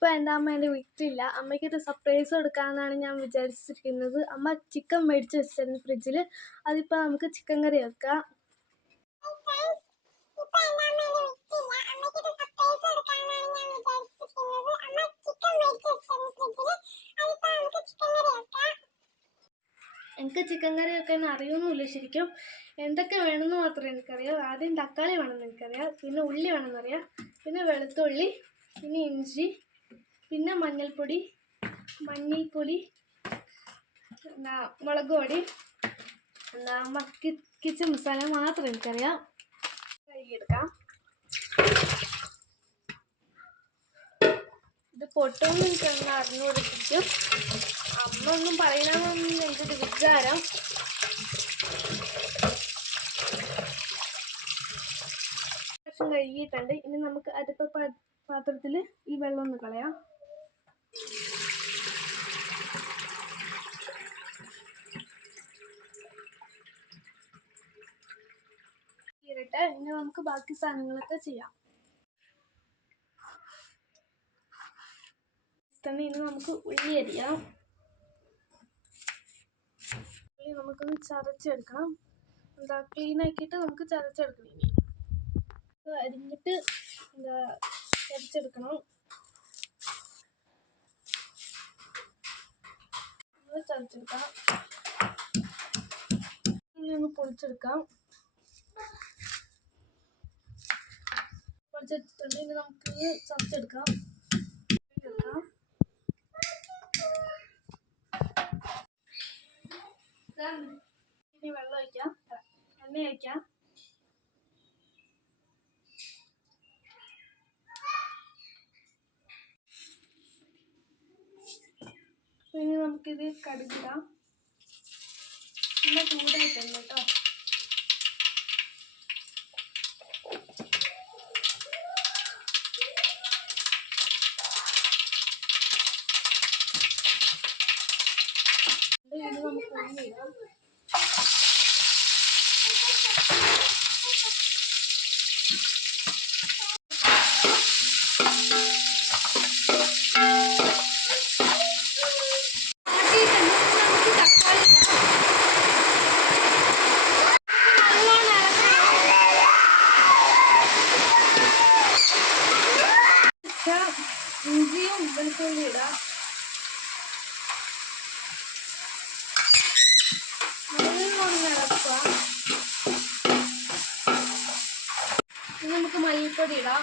ഇന്നിപ്പോൾ എന്റെ അമ്മ എന്റെ വീട്ടിലില്ല. അമ്മയ്ക്കൊരു സർപ്രൈസ് കൊടുക്കാമെന്നാണ് ഞാൻ വിചാരിച്ചിരിക്കുന്നത്. അമ്മ ചിക്കൻ മേടിച്ച് വെച്ചിരുന്നു ഫ്രിഡ്ജിൽ അതിപ്പോൾ നമുക്ക് ചിക്കൻ കറി വെക്കാം. എനിക്ക് ചിക്കൻ കറി വെക്കാൻ അറിയൊന്നുമില്ല ശരിക്കും. എന്തൊക്കെ വേണമെന്ന് മാത്രമേ എനിക്കറിയാം. ആദ്യം തക്കാളി വേണമെന്ന് എനിക്കറിയാം. പിന്നെ ഉള്ളി വേണമെന്നറിയാം പിന്നെ വെളുത്തുള്ളി പിന്നെ ഇഞ്ചി പിന്നെ മഞ്ഞൾപ്പൊടി മഞ്ഞൾപ്പൊടി എന്താ മുളക് പൊടി എന്താ മക്കി മസാല മാത്രം എനിക്കറിയാം. കഴുകിയെടുക്കാം. ഇത് പൊട്ടുമെന്ന് എനിക്കങ്ങനെ അറിഞ്ഞുകൊടുത്തിരിക്കും. അമ്മ ഒന്നും പറയണമെന്ന് എനിക്കൊരു വിചാരം. കഴുകിയിട്ടുണ്ട്. ഇനി നമുക്ക് അടുത്ത പാത്രത്തിൽ ഈ വെള്ളം ഒന്ന് കളയാം. ഇരട്ടെ ഇനി നമുക്ക് ബാക്കി സാധനങ്ങളൊക്കെ ചെയ്യാം. തന്നെ ഇനി നമുക്ക് ഉള്ളി അരിയാം. ഉള്ളി നമുക്കൊന്ന് ചതച്ചെടുക്കണം. എന്താ ക്ലീൻ ആക്കിയിട്ട് നമുക്ക് ചതച്ചെടുക്കണം ഇനി. അരിഞ്ഞിട്ട് എന്താ ചതച്ചെടുക്കണം. ചതച്ചെടുക്കാം ഇനി ഒന്ന് പൊളിച്ചെടുക്കാം. പൊളിച്ചെടുത്തിട്ടുണ്ട് ഇനി നമുക്ക് ചതച്ചെടുക്കാം എടുക്കാം. ഇനി വെള്ളം ഒഴിക്കാം. എണ്ണ ഒഴിക്കാം. ഇനി നമുക്കിത് കടുകിടാം. എണ്ണ ചൂടായിട്ടുണ്ട് കേട്ടോ. ഇത് ഇനി നമുക്ക് ഉള്ളി ഇടാം ഇഞ്ചിയും വെളുത്തുള്ളി ഇടാം നല്ലോണം ഇളക്കുക ഇനി നമുക്ക് മല്ലിപ്പൊടി ഇടാം.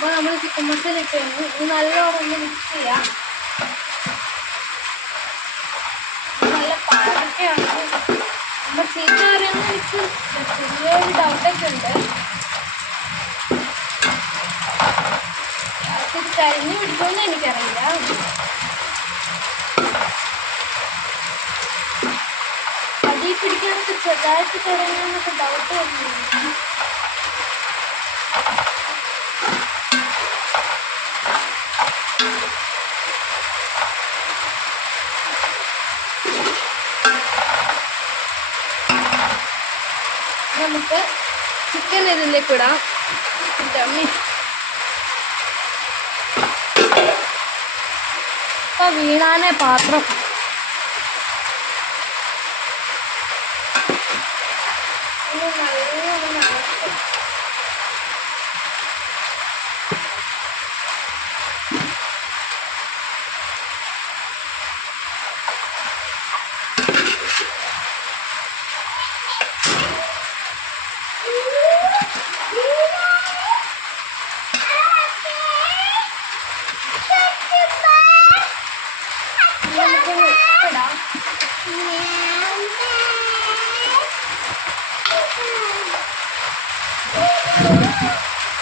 അപ്പോൾ നമ്മൾ ചിക്കൻ മസാല ഇട്ട് കഴിഞ്ഞു ഇത് നല്ലോണം ഒന്ന് മിക്സ് ചെയ്യാം. നല്ല പാടൊക്കെയാണ് നമ്മൾ ചെയ്ത് എനിക്ക് ചെറിയൊരു ഡൗട്ടൊക്കെ ഉണ്ട്. കരിഞ്ഞു പിടിക്കുമെന്ന് എനിക്കറിയില്ല. അടി പിടിക്കാനൊക്കെ ചെറുതായിട്ട് തുടങ്ങിയെന്നൊക്കെ ഡൗട്ട് വന്നിരുന്നു. നമുക്ക് ചിക്കൻ ഇതിലേക്ക് ഇടാം. ഡമ്മി ഇപ്പൊ വീണാനെ പാത്രം. ഇത്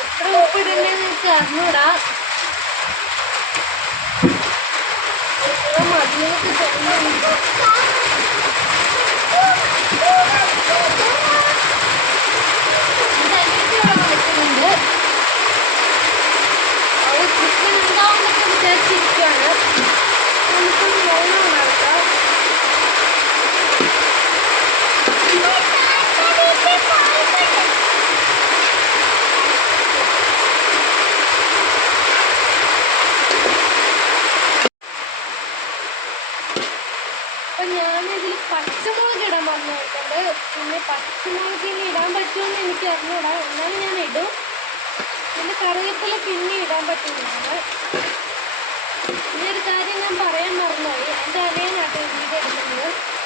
എത്ര ഉപ്പിടണ്ടെന്ന് എനിക്ക് അറിഞ്ഞൂടാ എത്ര മതിയൊക്കെ തോന്നുന്നു എനിക്ക് അറിഞ്ഞൂടാ. എന്നാലും ഞാൻ ഇടും. പിന്നെ കറിവേപ്പില പിന്നെ ഇടാൻ പറ്റുന്നതാണ് ഈ ഒരു കാര്യം ഞാൻ പറയാൻ മറന്നുപോയി. എന്റെ അനിയനാട്ടോ വീട് എടുക്കുന്നത്.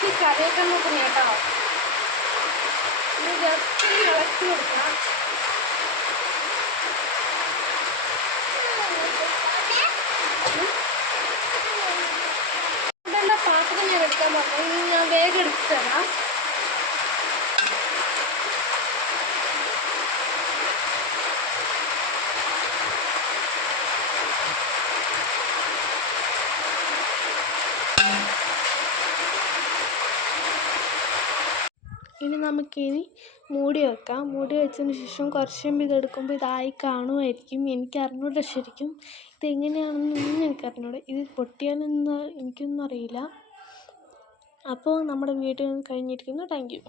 അനിയത്തി കറിയൊക്കെ നോക്കുന്ന കേട്ടോ ഇത് ജസ്റ്റ് ഒന്ന് നമുക്കിനി മൂടി വെക്കാം. മൂടി വെച്ചതിന് ശേഷം കുറച്ച് കഴിയുമ്പോൾ ഇതെടുക്കുമ്പോൾ ഇതായി കാണുമായിരിക്കും. എനിക്ക് ശരിക്കും. ഇതെങ്ങനെയാണെന്നൊന്നും എനിക്ക് ഇത് പൊട്ടിയാലെന്ന് എനിക്കൊന്നും അറിയില്ല. അപ്പോൾ നമ്മുടെ വീഡിയോ കഴിഞ്ഞിരിക്കുന്നു. Thank you.